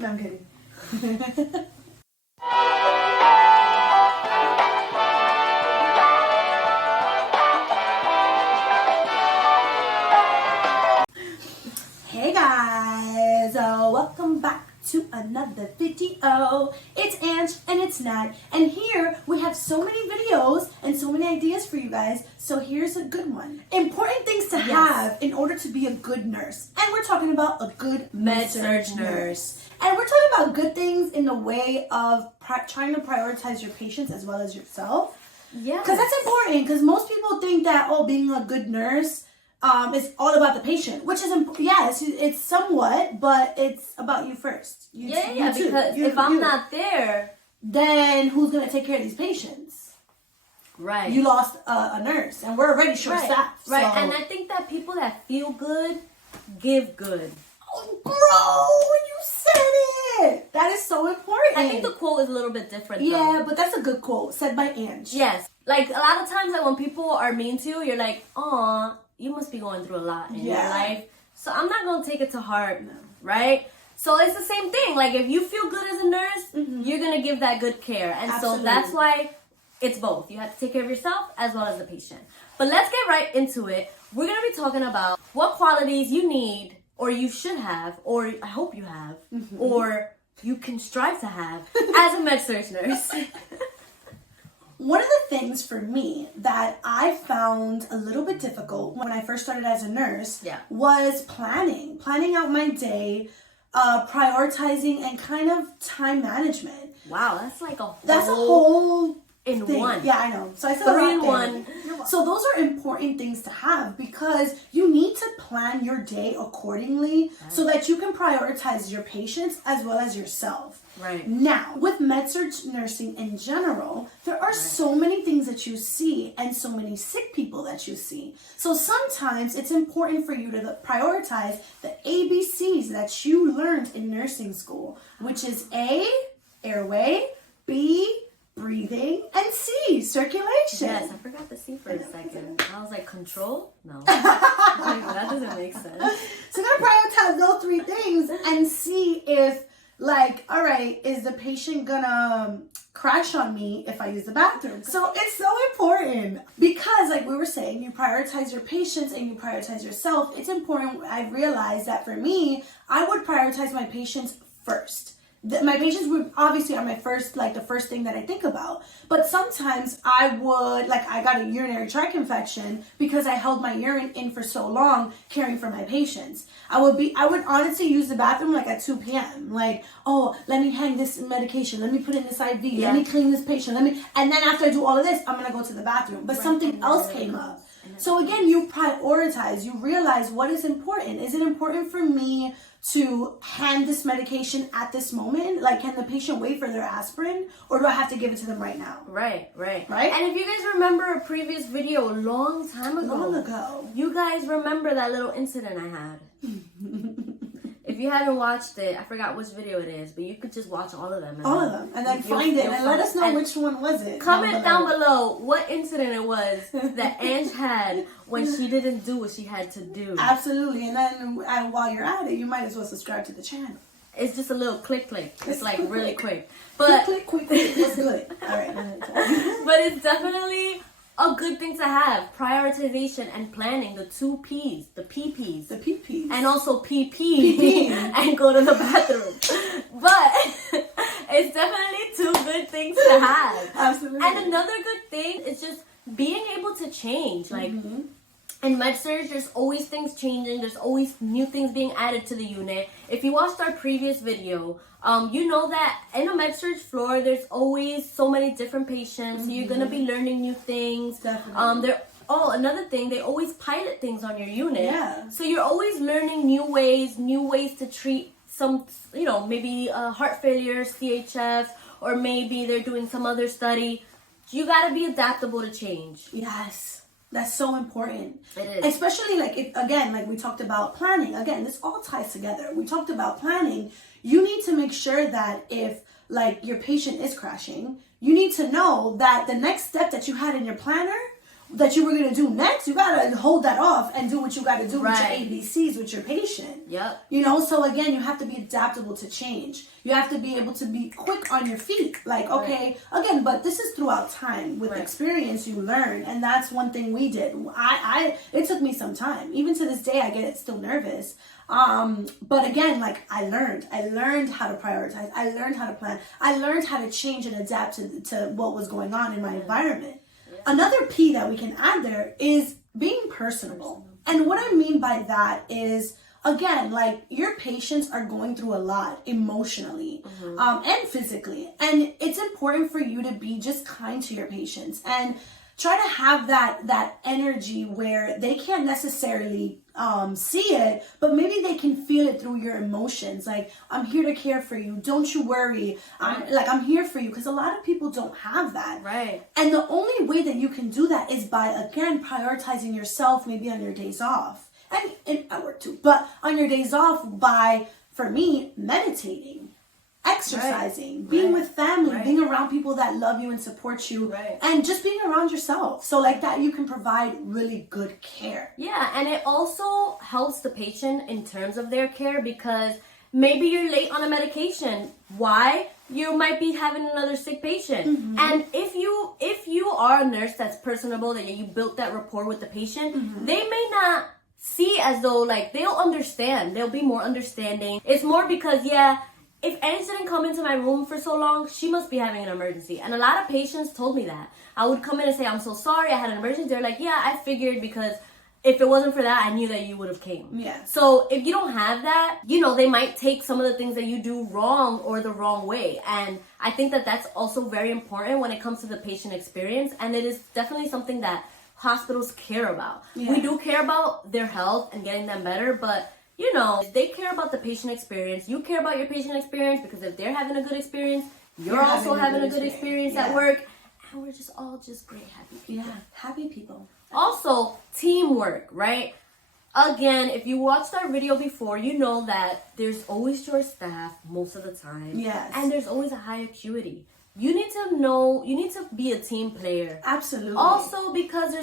No, I'm kidding. Hey guys, welcome back to another video. It's Ange and it's Nat, and here we have so many videos and so many ideas for you guys. So here's a good one. Important things to have in order to be a good nurse. And we're talking about a good MedSurg nurse. And we're talking about good things in the way of trying to prioritize your patients as well as yourself. Yeah. Because that's important, because most people think that, being a good nurse it's all about the patient, which is yes, it's somewhat, but it's about you first. Because if I'm not there, then who's gonna take care of these patients? Right. You lost a nurse, and we're already short-staffed. Right. So. And I think that people that feel good give good. Oh, bro, you said it. That is so important. I think the quote is a little bit different. Yeah, but that's a good quote said by Ange. Yes, like a lot of times, like when people are mean to you, you're like, "Aw, you must be going through a lot in your life, so I'm not gonna take it to heart," right? So it's the same thing. Like if you feel good as a nurse, you're gonna give that good care, and so that's why it's both. You have to take care of yourself as well as the patient. But let's get right into it. We're gonna be talking about what qualities you need, or you should have, or I hope you have, or you can strive to have as a MedSurg nurse. One of the things for me that I found a little bit difficult when I first started as a nurse was planning out my day, prioritizing, and kind of time management. Wow, that's like a whole in thing. one. Yeah, I know. So I said 3 in 1. So those are important things to have, because you need to plan your day accordingly so that you can prioritize your patients as well as yourself. Right. Now, with MedSurg nursing in general, there are so many things that you see and so many sick people that you see. So sometimes it's important for you to prioritize the ABCs that you learned in nursing school, which is A, airway, B, breathing, and C, circulation. Yes, I forgot the C for a second. I was like, control? No. That doesn't make sense. So you gotta prioritize those 3 things and see if, all right, is the patient gonna crash on me if I use the bathroom? So it's so important because, like we were saying, you prioritize your patients and you prioritize yourself. It's important. I realized that for me, I would prioritize my patients first. My patients would obviously are my first, the first thing that I think about. But sometimes I would, I got a urinary tract infection because I held my urine in for so long caring for my patients. I would honestly use the bathroom at 2 p.m. Let me hang this medication. Let me put in this IV. Let me clean this patient. And then after I do all of this, I'm going to go to the bathroom. But something else came up. So again, you prioritize. You realize what is important. Is it important for me to hand this medication at this moment? Can the patient wait for their aspirin, or do I have to give it to them right now? Right? And if you guys remember a previous video a long time ago, you guys remember that little incident I had. If you haven't watched it, I forgot which video it is, but you could just watch all of them. And then find it and let us know which one was it. Comment down below what incident it was that Ange had when she didn't do what she had to do. Absolutely. And then while you're at it, you might as well subscribe to the channel. It's just a little click. It's really quick. But click. What's good? All right. But it's definitely a good thing to have. Prioritization and planning, the 2 P's, the PPs. The PPs. And also PP. And go to the bathroom. But it's definitely 2 good things to have. Absolutely. And another good thing is just being able to change. In MedSurg, there's always things changing. There's always new things being added to the unit. If you watched our previous video, you know that in a MedSurg floor, there's always so many different patients. So you're going to be learning new things. Definitely. Another thing, they always pilot things on your unit. Yeah. So you're always learning new ways to treat some, maybe heart failure, CHF, or maybe they're doing some other study. You got to be adaptable to change. Yes. That's so important. It is. Especially we talked about planning. Again, this all ties together. We talked about planning. You need to make sure that if your patient is crashing, you need to know that the next step that you had in your planner that you were going to do next, you got to hold that off and do what you got to do with your Right. ABCs with your patient. Yep. You know, so again, you have to be adaptable to change. You have to be able to be quick on your feet. Like, okay, again, but this is throughout time. With experience, you learn. And that's one thing we did. It took me some time. Even to this day, I get still nervous. But again, like I learned how to prioritize. I learned how to plan. I learned how to change and adapt to what was going on in my environment. Another P that we can add there is being personable. And what I mean by that is, again, like your patients are going through a lot emotionally and physically. And it's important for you to be just kind to your patients and try to have that energy where they can't necessarily see it, but maybe they can feel it through your emotions. Like, I'm here to care for you. Don't you worry. I'm here for you. Because a lot of people don't have that. Right. And the only way that you can do that is by, again, prioritizing yourself maybe on your days off. And I work too. But on your days off by, for me, meditating, exercising, being with family, being around people that love you and support you, and just being around yourself. So like that, you can provide really good care. Yeah, and it also helps the patient in terms of their care because maybe you're late on a medication. Why? You might be having another sick patient. And if you are a nurse that's personable, that you built that rapport with the patient, they may not see as though like they'll understand. They'll be more understanding. It's more because, if Ange didn't come into my room for so long, she must be having an emergency. And a lot of patients told me that. I would come in and say, I'm so sorry, I had an emergency. They're like, yeah, I figured because if it wasn't for that, I knew that you would have came. Yeah. So if you don't have that, they might take some of the things that you do wrong or the wrong way. And I think that that's also very important when it comes to the patient experience. And it is definitely something that hospitals care about. Yeah. We do care about their health and getting them better, but they care about the patient experience. You care about your patient experience because if they're having a good experience, you're also having a good experience at work. And we're just all great, happy people. Yeah, happy people. Also, teamwork, right? Again, if you watched our video before, you know that there's always short staff most of the time. Yes. And there's always a high acuity. You need to be a team player. Absolutely. Also, because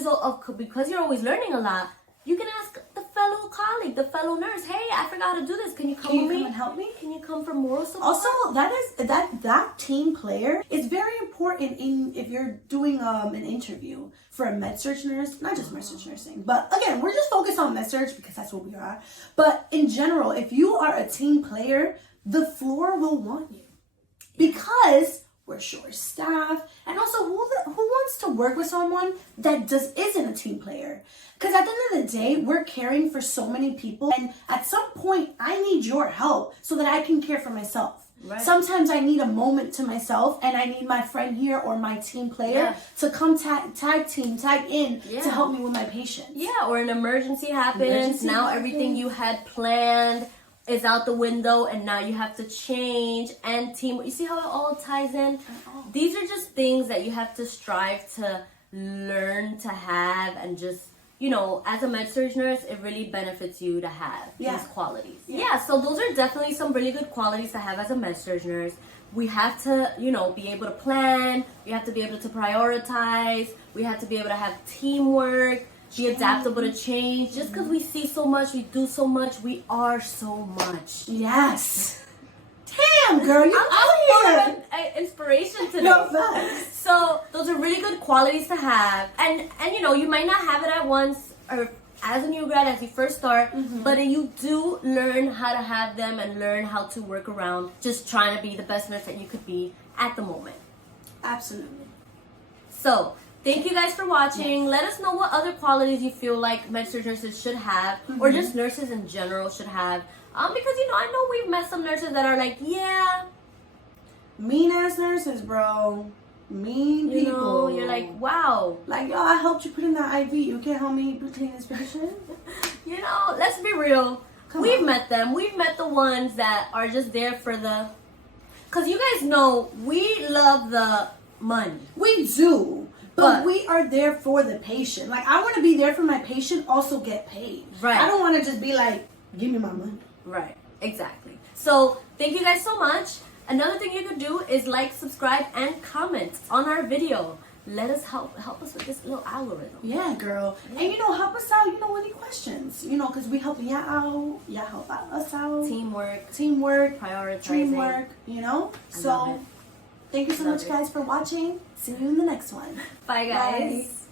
because you're always learning a lot, you can ask the fellow colleague, the fellow nurse, hey, I forgot to do this. Can you come with me? Come and help me? Can you come for moral support? Also, that team player is very important if you're doing an interview for a MedSurg nurse, not just MedSurg nursing, but again, we're just focused on MedSurg because that's what we are. But in general, if you are a team player, the floor will want you because we're short staffed, and also who wants to work with someone that isn't a team player? Because at the end of the day, we're caring for so many people, and at some point, I need your help so that I can care for myself. Right. Sometimes I need a moment to myself, and I need my friend here or my team player to come tag in to help me with my patients. Yeah, or an emergency happens. Now everything you had planned is out the window, and now you have to change, and team. You see how it all ties in? These are just things that you have to strive to learn to have, and just, as a MedSurg nurse, it really benefits you to have these qualities. Yeah, so those are definitely some really good qualities to have as a MedSurg nurse. We have to, be able to plan. We have to be able to prioritize. We have to be able to have teamwork. Be adaptable to change. Just because we see so much, we do so much, we are so much. Yes. Damn, girl, you out here. An inspiration today. No thanks. So those are really good qualities to have, and you might not have it at once or as a new grad as you first start, but you do learn how to have them and learn how to work around just trying to be the best nurse that you could be at the moment. Absolutely. So. Thank you guys for watching. Yes. Let us know what other qualities you feel like MedSurg nurses should have, or just nurses in general should have. Because I know we've met some nurses that are like, mean ass nurses, bro. Mean people. You're like, wow. Like, yo, I helped you put in that IV. You can't help me clean this patient. Let's be real. We've met them. We've met the ones that are just there for the. Because you guys know we love the money. We do. But we are there for the patient. Like, I want to be there for my patient, also get paid. Right. I don't want to just be like, give me my money. Right. Exactly. So, thank you guys so much. Another thing you could do is like, subscribe, and comment on our video. let us help us with this little algorithm. Yeah, girl. Yeah. And help us out, any questions. Because we help you out, y'all help us out. Teamwork, prioritizing, dreamwork, So thank you so much guys for watching. See you in the next one. Bye guys. Bye.